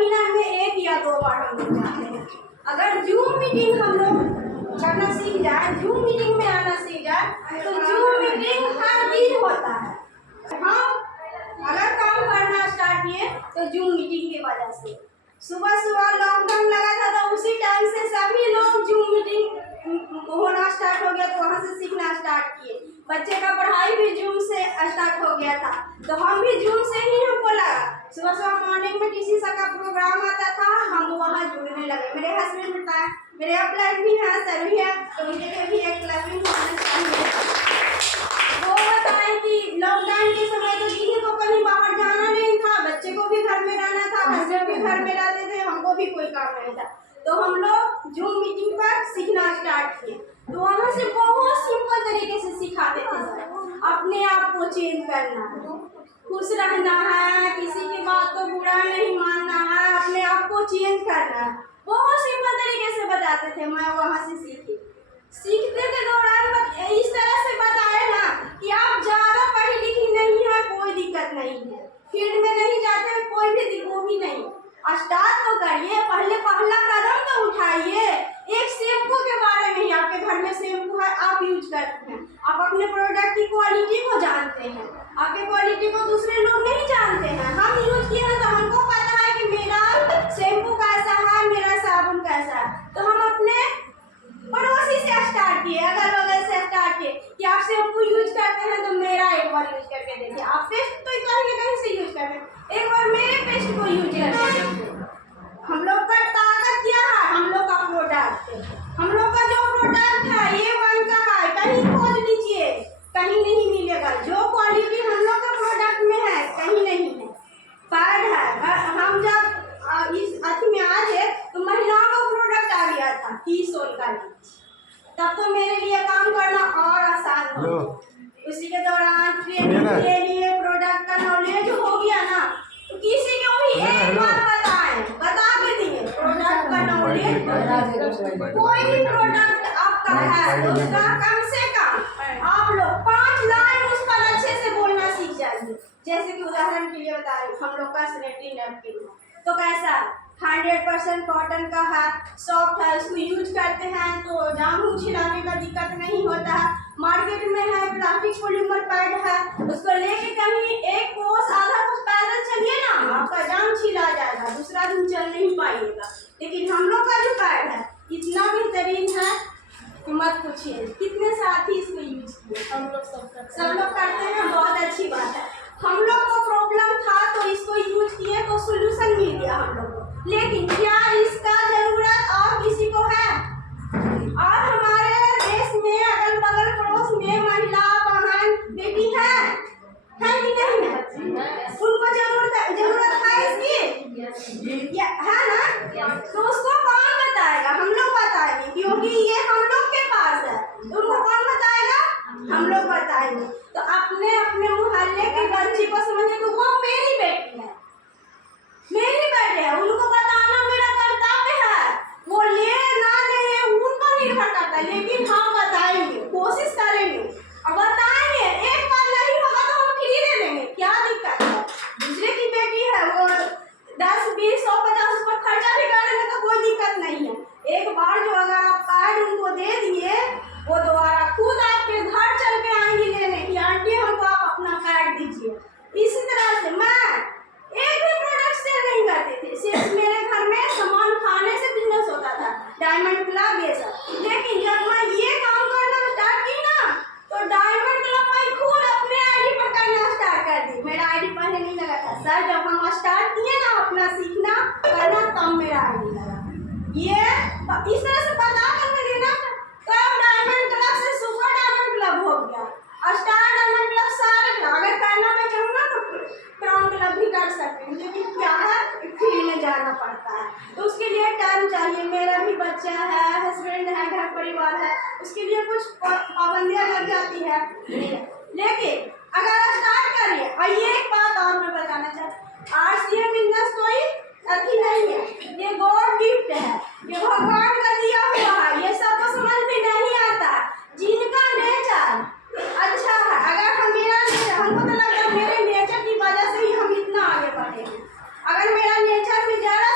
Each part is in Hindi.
महीना में 1 या 2 बार हम लोग जाते हैं। अगर जूम मीटिंग हम लोग करना सीख जाए, जूम मीटिंग में आना सीख जाए, तो जूम मीटिंग हर दिन होता है। हम अगर काम करना स्टार्ट किए तो जूम मीटिंग की वजह से सुबह सुबह लॉकडाउन लगा था, तो उसी टाइम से सभी लोग जूम मीटिंग होना स्टार्ट हो गया, तो वहाँ से सीखना स्टार्ट किए। बच्चे का पढ़ाई भी जूम से स्टार्ट हो गया था, तो हम भी जूम से ही हमको लगा। सुबह सुबह मॉर्निंग में किसी सा का प्रोग्राम आता था, हम वहाँ जुड़ने लगे। मेरे हस्बैंड बताए, मेरे अपलाइन भी हैं, सभी है, तो उनके भी एक क्लबिंग होना चाहिए। वो बताए कि लॉकडाउन के समय तो किसी को कहीं बाहर जाना नहीं था, बच्चे को भी घर में रहना था, हस्बैंड भी घर में रहते थे, हमको भी कोई काम नहीं था, तो हम लोग जूम मीटिंग पर सीखना स्टार्ट किए। तो वहाँ से बहुत सिंपल तरीके से सिखाते थे सर। अपने आप को चेंज करना है, खुश रहना है, किसी की बात को बुरा नहीं मानना है, अपने आप को चेंज करना है। बहुत सिंपल तरीके से बताते थे, मैं वहाँ से सीखी। सीखते के दौरान इस तरह से बताए ना कि आप ज़्यादा पढ़ी लिखी नहीं है, कोई दिक्कत नहीं है, फील्ड में नहीं जाते, कोई भी वो भी नहीं, स्टार्ट तो करिए, पहले पहला कदम तो उठाइए। एक शैम्पू के बारे में, आपके घर में शैम्पू है, आप यूज करते हैं, आप अपने प्रोडक्ट की क्वालिटी को जानते हैं, आपके क्वालिटी को दूसरे लोग नहीं जानते हैं। हम यूज किए हैं तो हमको पता है कि मेरा शैम्पू कैसा है, मेरा साबुन कैसा है, तो हम अपने पड़ोसी से स्टार्ट किए, अगल बगल से स्टार्ट किए कि आप शैम्पू यूज करते हैं तो मेरा एक बार यूज करके देखिए। आप पेस्ट तो कहीं से यूज करते हैं, एक बार मेरे पेस्ट को यूज करके देखिए। हम लोग का ताकत क्या है, हम लोग का प्रोडक्ट, हम लोग का जो प्रोडक्ट है A1 का है, कहीं खोज लीजिए, कहीं नहीं मिलेगा। जो क्वालिटी हम लोग का प्रोडक्ट में है कहीं नहीं है, पैड है। हम जब इस अति में आए तो महिलाओं का प्रोडक्ट आ गया था 30 का, तब तो मेरे लिए काम करना और आसान हो गया। उसी के दौरान ट्रेनिंग ले लिए, प्रोडक्ट का नॉलेज हो गया ना, तो किसी को भी एक बार बताएं, बता के दिए प्रोडक्ट का नॉलेज। कोई भी प्रोडक्ट आपका है तो उसका कम से कम आप लोग 5 लाइन उस पर अच्छे से बोलना सीख जाइए। जैसे कि उदाहरण के लिए बता रही हूँ, हम लोग का सैनिटरी नैपकिन तो कैसा 100% कॉटन का है, सॉफ्ट है, उसको यूज करते हैं तो जामुन छिलाने का दिक्कत नहीं होता है। मार्केट में है प्लास्टिक पॉलीमर पैड है, उसको लेके कहीं एक कोस आधा कोस पैदल चलिए ना, आपका जाम छिला जाएगा, दूसरा दिन चल नहीं पाइएगा। लेकिन हम लोग का जो पैड है इतना बेहतरीन है कि मत पूछिए। कितने साथी इसको यूज किए, हम लोग सब लोग करते हैं, बहुत अच्छी बात है। हम लोग को प्रॉब्लम था तो इसको यूज किए तो सोल्यूशन मिल गया हम लोग को, लेकिन क्या इसका जरूरत और किसी को है? और हमारे देश में अगल बगल पड़ोस में महिला बहन बेटी है कि नहीं है? उनको जरूरत है इसकी, है ना? तो उसको कौन बताएगा? हम लोग बताएंगे, क्योंकि ये हम लोग के पास है। उनको कौन बताएगा? हम लोग बताएंगे। तो अपने अपने मोहल्ले की बच्ची को समझे कि वो मेरी बेटी है, मेरी बेटी है, उनको बताना मेरा कर्तव्य है। वो ले ना ले उन पर निर्भर करता है, लेकिन हम बताएंगे, कोशिश करेंगे और बताएंगे। एक बार नहीं होगा तो हम फ्री दे देंगे, क्या दिक्कत है? दूसरे की बेटी है, वो 10, 20, 100, 50 पर खर्चा भी करेंगे तो कोई दिक्कत नहीं है। एक बार जो अगर आप कार्ड उनको दे दिए, वो दोबारा खुद आपके घर चल के आएंगी लेने की, आंटी हमको आप अपना कार्ड दीजिए। इसी तरह से मैं एक भी प्रोडक्ट सेल नहीं करती थी, सिर्फ मेरे घर में सामान खाने से बिजनेस होता था, डायमंड क्लब ये सब। लेकिन जब मैं ये काम करना स्टार्ट की ना, तो डायमंड क्लब मैं खुद अपने आईडी पर करना स्टार्ट कर दी। मेरा आईडी पहले नहीं लगा था सर, जब हम स्टार्ट किए ना अपना सीखना करना, तब मेरा आईडी लगा। ये इस तरह से बता करके देना, कब डायमंड क्लब से सुपर डायमंड क्लब हो गया, स्टार डायमंड क्लब, सारे क्लब। अगर करना मैं चाहूँ ना तो क्राउन क्लब भी कर सकते हैं, लेकिन क्या है फील्ड में जाना पड़ता है, तो उसके लिए टाइम चाहिए। मेरा भी बच्चा है, हस्बैंड है, घर परिवार है, उसके लिए कुछ पाबंदियाँ लग जाती है। लेकिन अगर स्टार्ट करिए, और ये एक बात और मैं बताना चाहती हूँ, RCA बिजनेस कोई अति नहीं है, ये गॉड गिफ्ट है, ये भगवान का दिया हुआ है। ये सबको समझ में नहीं आता, जिनका नेचर अच्छा है। अगर हम हमको तो लगता है मेरे नेचर की वजह से ही हम इतना आगे बढ़े हैं। अगर मेरा नेचर में जरा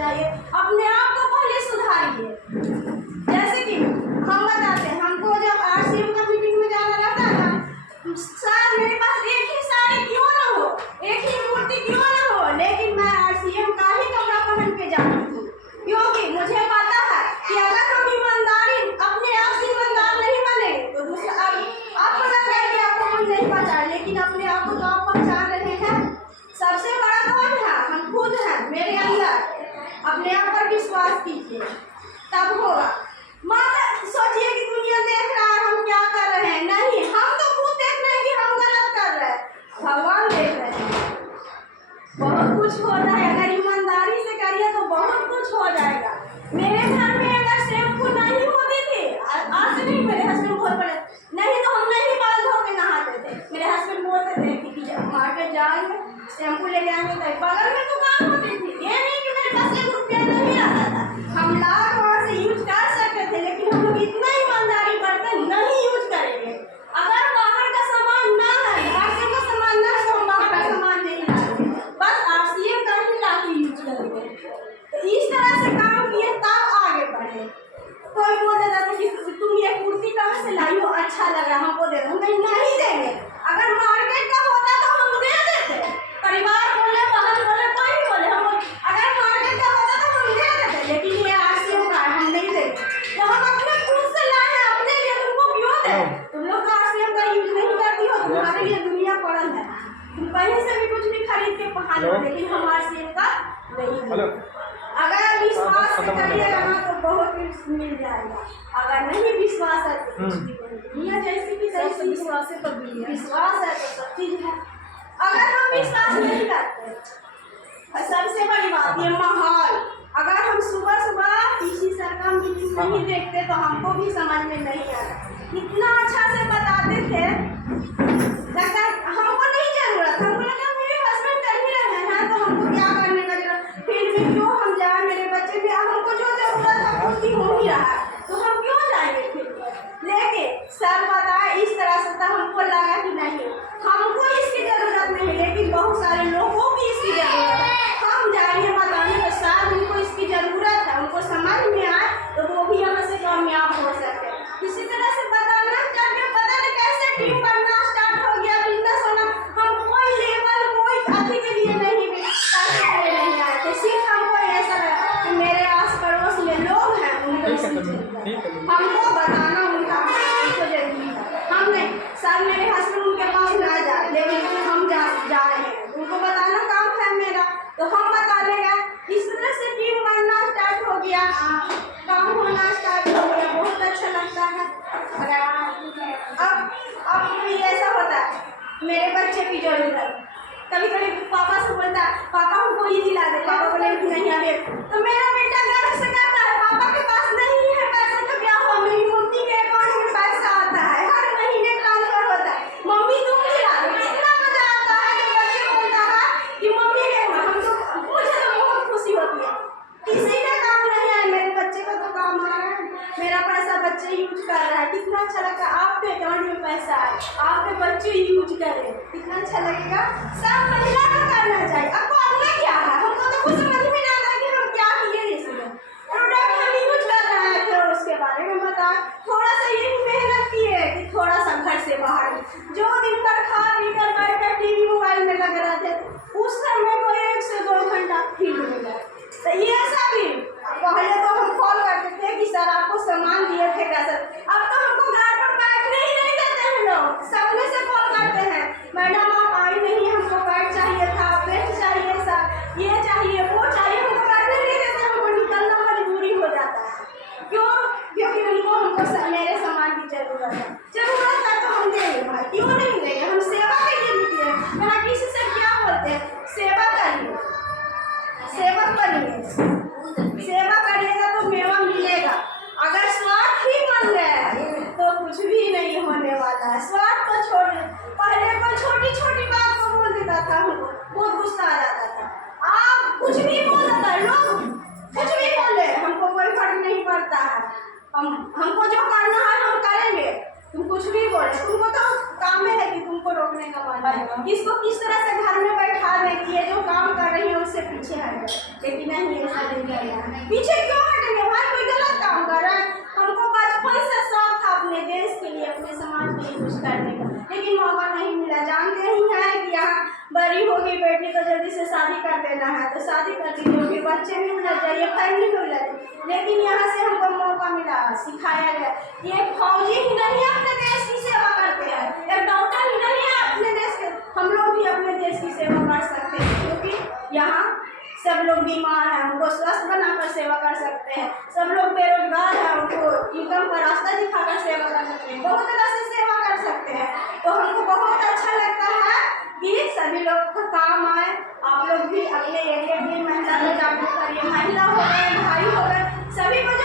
चाहिए। अपने आप को पहले सुधारिए। जैसे कि हम बताते हैं, हमको जब RCM का मीटिंग में जाना रहता है ना, सर मेरे पास एक ही साड़ी क्यों ना हो, एक ही कुर्ती क्यों ना हो, लेकिन मैं RCM का ही कपड़ा पहन के जाती हूँ, क्योंकि मुझे पता है कि अगर हम ईमानदारी अपने आप से ईमानदार नहीं बनेंगे तो दूसरा आप पता करेंगे आपको कोई नहीं पहचान, लेकिन अपने आप को तो आप पहचान रहे हैं। सबसे बड़ा कौन है? हम खुद हैं। मेरे अंदर अपने आप पर विश्वास कीजिए, तब होगा। मत सोचिए कि दुनिया देख रहा है हम क्या कर रहे हैं, नहीं, हम तो खुद देख रहे हैं कि हम गलत कर रहे हैं, भगवान देख रहे हैं। बहुत कुछ होता है, अगर ईमानदारी से करिए तो बहुत कुछ हो जाएगा। मेरे घर में अगर शैम्पू नहीं होती थी, आज से नहीं, मेरे हस्बैंड बहुत बड़े नहीं, तो हम नहीं बाल धो के नहाते थे। मेरे हस्बैंड बोलते थे कि मार्केट जाएंगे शैम्पू लेके आएंगे, तो बगल में दुकान होती थी, ये नहीं कि मेरे पास 1 रुपया नहीं आता था, हम लाख वहाँ से यूज कर सकते थे, लेकिन हम लोग इतना ईमानदारी बरते नहीं यूज करेंगे। अगर बाहर का सामान ना है, RCM का सामान ना है, तो हम बाहर का सामान नहीं लाएंगे, बस RCM का ही लाके यूज करेंगे। तो इस तरह से काम किए तब आगे बढ़े। कोई बोल देता था कि तुम ये कुर्ती कहाँ से लाई हो, अच्छा लग रहा है, हमको दे दो, नहीं देंगे। अगर मार्केट का होता तो हम दे देते, परिवार बोले, बहन बोले, कोई नहीं बोले, हम अगर मार्केट का होता तो हम दे देते, लेकिन ये RCM का है, हम नहीं देंगे। तो हम अपने खुद से लाए हैं, अपने लिए तुमको क्यों दें? तुम लोग का RCM का यूज नहीं करती हो, तुम्हारे लिए दुनिया पड़ल है, तुम कहीं से भी कुछ भी खरीद के पहन लो, लेकिन हम RCM का नहीं। अगर विश्वास से करिएगा ना तो बहुत कुछ मिल जाएगा, अगर नहीं विश्वास है तो कुछ भी नहीं। दुनिया जैसी भी तैसी विश्वास है, तो विश्वास है तो सब चीज है। अगर हम विश्वास नहीं करते, सबसे बड़ी बात ये माहौल, अगर हम सुबह सुबह किसी सर का मीटिंग नहीं देखते तो हमको भी समझ में नहीं आया। इतना अच्छा से बताते थे, लगता हमको नहीं जरूरत, हमको लगा मेरे हस्बैंड कर ही रहे हैं तो हमको क्या करने का जरूरत, फिर भी क्यों हम जाए, मेरे बच्चे भी, हमको जो जरूरत है पूर्ति हो ही रहा है तो हम क्यों जाएंगे फिर। लेकिन सर बताए इस तरह से, तब हमको लगा कि नहीं, हमको इसकी जरूरत नहीं, लेकिन बहुत सारे लोगों की इसकी जरूरत है। हम जाएंगे बताने तो शायद उनको इसकी जरूरत है, उनको समझ में आए तो वो भी यहाँ से कामयाब हो सके। इसी तरह से बताना करके पता नहीं कैसे टीम बनना स्टार्ट हो गया, बिजनेस होना। हम कोई लेवल कोई अति के लिए नहीं आए थे, सिर्फ हमको ऐसा लगा कि मेरे आस पड़ोस में लोग हैं, हमको बताना उनको जरूरी है। हम नहीं, सर मेरे हस्बैंड उनके पास ना जाए, लेकिन हम जा रहे हैं, उनको बताना काम है मेरा, तो हम बता देगा। इस तरह से टीम बनना स्टार्ट हो गया, काम होना स्टार्ट हो गया, बहुत अच्छा लगता है। अब भी ऐसा होता है, मेरे बच्चे की जरूरत, कभी कभी पापा से बोलता है पापा हमको ये दिला दे, पापा बोले नहीं अभी, तो मेरा बेटा गर्व से कहता है पापा के पास नहीं है पैसे, तो क्या हुआ, मेरी मम्मी के अकाउंट में पैसा आता है, हर महीने ट्रांसफर होता है, मम्मी तुम दिला दो। इतना मजा आता है कि बच्चे बोलता है कि मम्मी के, हम तो मुझे तो बहुत खुशी होती है, किसी का काम नहीं है, मेरे बच्चे का तो काम आ रहा है, मेरा पैसा बच्चे यूज कर रहा है, कितना अच्छा लगता है। आपके अकाउंट में पैसा है, आपके बच्चे यूज करें, कितना अच्छा लगेगा। सब महिला को करना चाहिए। आपको अपना क्या है, हमको तो कुछ समझ में नहीं आता कि हम क्या किए इसमें, प्रोडक्ट हम यूज कर रहे हैं, फिर उसके बारे में बता, थोड़ा सा यही मेहनत किए कि थोड़ा सा घर से बाहर, जो दिन भर खा पी कर बैठ कर टीवी मोबाइल में लगे रहते, उस समय को 1 से 2 घंटा फील्ड में गए। तो ये ऐसा भी पहले तो हम कॉल करते थे कि सर आपको सामान दिए थे कैसे, अब तो हमको घर पर बैठने ही नहीं देते हैं लोग, सामने से कॉल करते हैं, मैडम आप आई नहीं, हमको पैड चाहिए था, पेट चाहिए सर, ये चाहिए वो चाहिए, हमको बैठने नहीं देते, हमको निकलना मजबूरी हो जाता है। क्यों? क्योंकि हमको मेरे सामान की जरूरत है तो हम देंगे भाई, क्यों नहीं देंगे, हम सेवा के लिए निकले। यहाँ किसी से क्या बोलते हैं, सेवा करिए, सेवा करिए, सेवा करिएगा तो मेवा मिलेगा। अगर स्वार्थ ही मन गया तो कुछ भी नहीं होने वाला है। स्वार्थ को छोड़, पहले कोई छोटी छोटी बात को बोल देता था, हमको बहुत गुस्सा आ जाता था, आप कुछ भी बोल देता है, लोग कुछ भी बोले, हमको कोई फर्क नहीं पड़ता है, हमको जो करना है हम करेंगे। तुम कुछ भी बोले, तुमको तो काम में है कि तुमको रोकने का मन है, इसको किस तरह से घर में बैठा दे कि ये जो काम कर रही है उससे पीछे हट जाए, लेकिन नहीं ऐसा नहीं करना। पीछे क्यों हटेंगे भाई, कोई गलत काम कर रहा है। हमको बचपन से शौक था अपने देश के लिए, अपने समाज के लिए कुछ करने का, लेकिन मौका नहीं मिला। जानते ही हैं कि यहाँ बड़ी होगी बेटी तो जल्दी से शादी कर देना है, तो शादी कर दी, क्योंकि बच्चे भी मिल जाइए, फैमिली मिल जाए। लेकिन यहाँ से हमको मौका मिला, सिखाया गया। ये फौजी ही नहीं अपने देश की सेवा करते हैं, एक डॉक्टर ही नहीं है अपने देश के, हम लोग भी अपने देश की सेवा कर सकते हैं, क्योंकि यहाँ सब लोग बीमार हैं, उनको स्वस्थ बनाकर सेवा कर सकते हैं। सब लोग बेरोजगार हैं, उनको इनकम का रास्ता दिखाकर सेवा कर सकते हैं, बहुत तरह से सेवा कर सकते हैं। तो हमको बहुत अच्छा लगता है कि सभी लोग को काम आए। आप लोग भी अपने एरिया की महिला को जागरूक करिए, महिला हो गए, भाई हो गए, सभी को